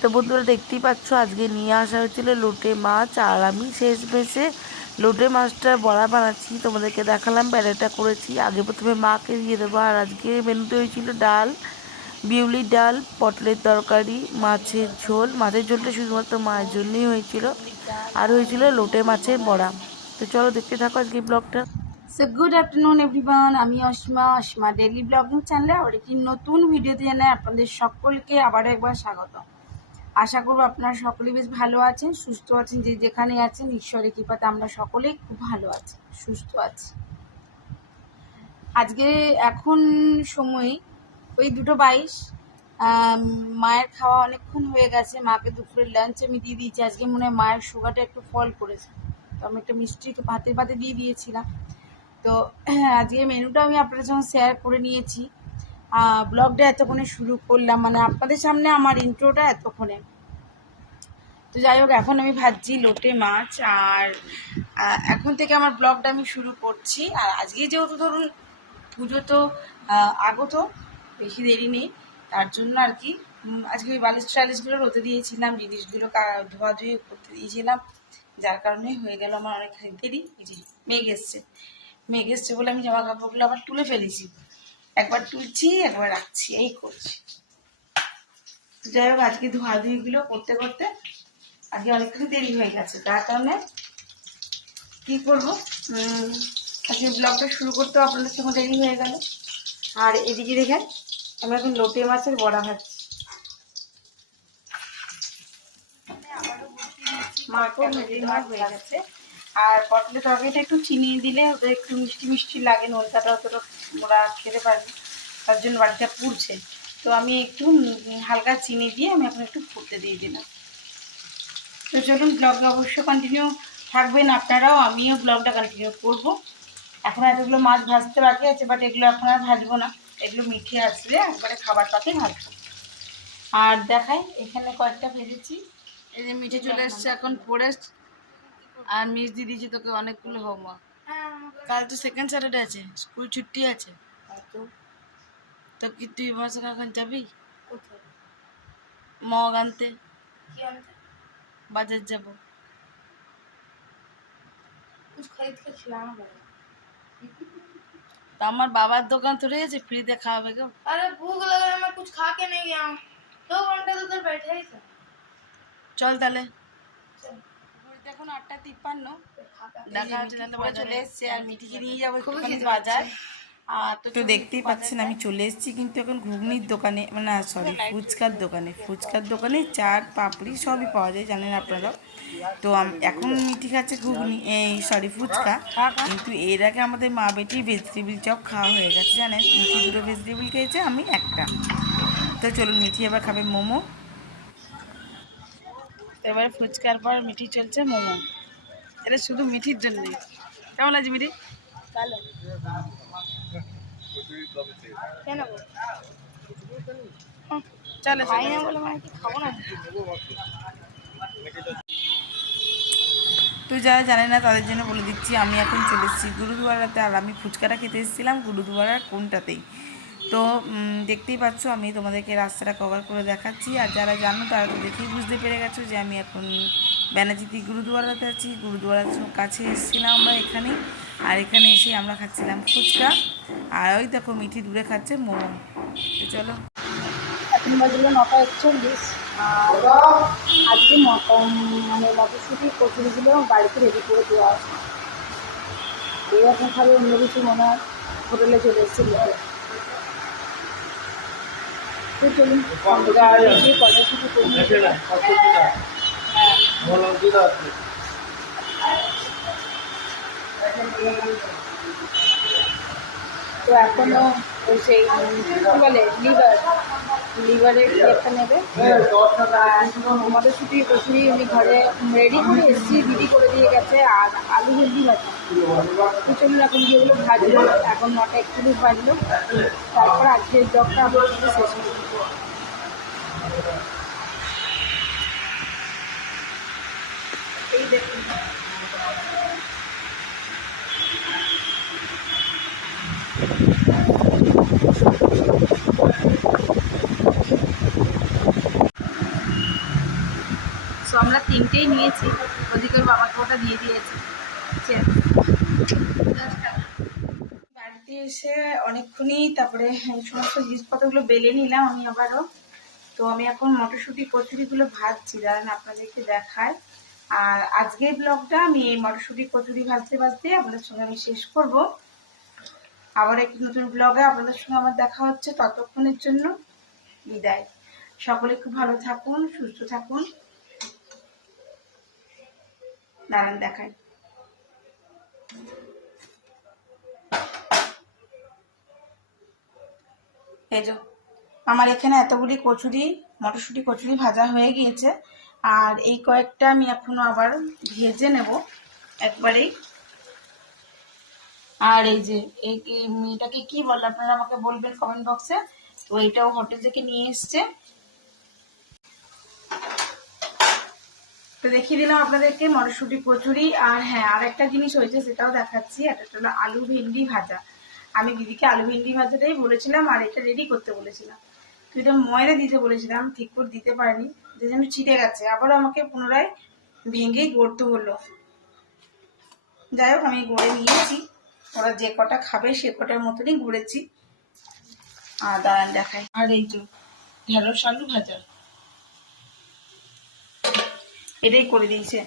তো বন্ধুরা দেখতেই পাচ্ছ আজকে নিয়ে আসা হয়েছিল লোটে মাছ, আর আমি শেষ বেশে লোটে মাছটার বড়া বানাচ্ছি, তোমাদেরকে দেখালাম বেড়াটা করেছি। আগে প্রথমে মাকে দিয়ে দেবো। আর আজকে মেনুতে হয়েছিল ডাল, বিউলির ডাল, পটলের তরকারি, মাছের ঝোল। মাছের ঝোলটা শুধুমাত্র মায়ের জন্যই হয়েছিল, আর হয়েছিল লোটে মাছের বড়া। তো চলো দেখতে থাকো আজকে ব্লগটা। সো গুড আফটারনুন এভরিওয়ান, আমি অসীমা ডেইলি ব্লগিং চ্যানেলে আবার একটি নতুন ভিডিওতে জানাই আপনাদের সকলকে আবারও একবার স্বাগত। আশা করব আপনারা সকলেই বেশ ভালো আছেন, সুস্থ আছেন। যে যেখানে আছেন ঈশ্বরের কৃপাতে আমরা সকলেই খুব ভালো আছি, সুস্থ আছি। আজকে এখন সময় ওই 2:22। মায়ের খাওয়া অনেকক্ষণ হয়ে গেছে। মাকে দুপুরের লাঞ্চ আমি দিয়ে দিয়েছি। আজকে মনে হয় মায়ের সুগারটা একটু ফল করেছে, তো আমি একটা মিষ্টি ভাতে ভাতে দিয়ে দিয়েছিলাম। তো আজকে মেনুটা আমি আপনাদের সঙ্গে শেয়ার করে নিয়েছি। ব্লগটা এতক্ষণে শুরু করলাম, মানে আপনাদের সামনে আমার ইন্ট্রোটা এতক্ষণে। তো যাই হোক, এখন আমি ভাজছি লোটে মাছ, আর এখন থেকে আমার ব্লগটা আমি শুরু করছি। আর আজকে যেহেতু ধরুন পুজো তো আগত, বেশি দেরি নেই, তার জন্য আর কি আজকে ওই বালিশ টালিশগুলো রোদে দিয়েছিলাম, জিনিসগুলো ধোয়াধুয়ি করতে দিয়েছিলাম, যার কারণে হয়ে গেল আমার অনেক দেরি। এই যে মেঘ এসছে বলে আমি জামা কাপড়গুলো আবার তুলে ফেলেছি, একবার তুলছি একবার রাখছি, এই করছি। যাই হোক, আজকে ধোয়াধুয়িগুলো করতে করতে আজকে অনেকখানি দেরি হয়ে গেছে, তার কারণে কি করবো, আজকে ব্লগটা শুরু করতে আপনাদের সঙ্গে দেরি হয়ে গেল। আর এদিকে দেখেন আমি এখন লোটে মাছের বড়া ভাজছি। মাকেও ভেজে নেওয়া হয়ে গেছে। আর পটলের তরকারিটা একটু চিনি দিলে ওদের একটু মিষ্টি মিষ্টি লাগে, নোনতাটা অতটা ওরা খেতে পারবে, তার জন্য বাড়িটা পুড়ছে। তো আমি একটু হালকা চিনি দিয়ে আমি এখন একটু ফুটতে দিয়ে দিলাম। তো চলুন, ব্লগটা অবশ্যই কন্টিনিউ থাকবেন আপনারাও, আমিও ব্লগটা কন্টিনিউ করবো। এখন এতগুলো মাছ ভাজতে বাকি আছে, বাট এগুলো এখন আর ভাজবো না, এগুলো মিঠে আসলে একবারে খাবার পাতে ভাজবো। আর দেখাই, এখানে কয়েকটা ভেজেছি। এই যে মিঠে চলে এসছে এখন পড়ে, আর মিস দিয়ে দিয়েছি তোকে অনেকগুলো হোমওয়ার্ক। কাল তো সেকেন্ড স্যাটারডে আছে, স্কুল ছুটি আছে, তো কি তুই আমার সঙ্গে এখন যাবি মগ আনতে? বাজার যাবো। तो हमारे बाबा दुकान थोड़ी है फ्री दे खावे गो। अरे भूख लगा है, मैं कुछ खा के नहीं गया हूँ, 2 घंटे तो उधर बैठे ही थे। चल তাহলে এখন 8:53 দেখা হচ্ছে না, তোমরা চলে এসেছে আর মিঠিকে নিয়ে যাবো একটুখানি বাজার। তো দেখতেই পাচ্ছেন আমি চলে এসেছি কিন্তু এখন ঘুগনির দোকানে, মানে সরি ফুচকার দোকানে চাট পাপড়ি সবই পাওয়া যায়, জানেন আপনারা। তো এখন মিঠি খাচ্ছে ঘুগনি, এই সরি ফুচকা, কিন্তু এর আগে আমাদের মা বেটি ভেজিটেবিল চপ খাওয়া হয়ে গেছে, জানেন। মিঠি 2টো ভেজিটেবিল খেয়েছে, আমি একটা। তো চলুন, মিঠি এবার খাবে মোমো। এবার ফুচকার পর মিঠি চলছে মোমো, এটা শুধু মিঠির জন্যই। কেমন আছে মিঠি? ভালো কেন গো? চলে খাই না বলে মানে কি খাবো না? তো যারা জানে না তাদের জন্য বলে দিচ্ছি, আমি এখন চলে এসেছি গুরুদুয়ারাতে, আর আমি ফুচকাটা খেতে এসেছিলাম গুরুদুয়ারার কোনটাতেই। তো দেখতেই পাচ্ছ আমি তোমাদেরকে রাস্তাটা কভার করে দেখাচ্ছি, আর যারা জানো তারা তো দেখেই বুঝতে পেরে গেছো যে আমি এখন ব্যানার্জিতি গুরুদুয়ারাতে আছি। গুরুদুয়ারার কাছে এসেছিলাম আমরা এখানে, আর এখানে এসে আমরা খাচ্ছিলাম ফুচকা, আর ওই দেখো মিঠি দূরে খাচ্ছে মোমো। তো চলো, এখন বাজলো 9:41। আজকে মানে মটরশুঁটি কচুরিগুলো বাড়িতে রেডি করে দেওয়া আছে। এই এখন খাবে অন্য কিছু, মনে হয় হোটেলে চলে এসেছে লোকে। তো চলুন কড়াইশুঁটি করে তো এখনো সেই কী বলে লিভারের একটা নেবে। মটরশুঁটি কচুরি আমি ঘরে রেডি করে এসেছি, দিদি করে দিয়ে গেছে, আর আলু ভেন্ডি ভাজা। তো চলুন এখন যেগুলো ভাজলো, এখন 9:41 বাজলো। তারপর আজকের ব্লগটা আমার সাথে শেষ করবো। এই দেখুন, আমরা তিনটেই নিয়েছি, ওদিকে ওর বাবাকে ওটা দিয়ে দিয়েছি। বাড়িতে এসে অনেকক্ষণই তারপরে সমস্ত জিনিসপত্রগুলো বেলে নিলাম আমি আবারও। তো আমি এখন মটরশুঁটি কচুরিগুলো ভাজছি, দাঁড়ান আপনাদেরকে দেখায়। আর আজকের ব্লগটা আমি এই মটরশুঁটি কচুরি ভাজতে ভাজতে আপনাদের সঙ্গে আমি শেষ করব। আবার একটি নতুন ব্লগে আপনাদের সঙ্গে আমার দেখা হচ্ছে, ততক্ষণের জন্য বিদায়। সকলে খুব ভালো থাকুন, সুস্থ থাকুন। দাঁড়ান দেখায়। এই যে আমার এখানে এতগুলি কচুরি, মটরশুঁটি কচুরি ভাজা হয়ে গিয়েছে। আর এই কয়েকটা আমি এখনো আবার ভেজে নেব একবারেই। আর এই যে এটাকে কি বলে আপনারা আমাকে বলবেন কমেন্ট বক্সে। তো এটাও হোটেল থেকে নিয়ে এসছে। তো দেখিয়ে দিলাম আপনাদেরকে মটরশুঁটি কচুরি। আর হ্যাঁ, আর একটা জিনিস হয়েছে সেটাও দেখাচ্ছি। এটা হলো আলু ভেন্ডি ভাজা। আমি দিদিকে আলু ভেন্ডি ভাজাটাই বলেছিলাম আর এটা রেডি করতে বলেছিলাম। তো এটা ময়দা দিতে বলেছিলাম, ঠিক করে দিতে পারিনি, যে জন্য ছিঁড়ে গেছে। আবারও আমাকে পুনরায় ভেঙে গড়তে হলো। যাই হোক, আমি গড়ে নিয়েছি। ওরা যে কটা খাবে সে কটার মতনই গড়েছি। আর দাঁড়ান দেখাই। আর এই যে ঢেঁড়স আলু ভাজা, এটাই করে দিয়েছে।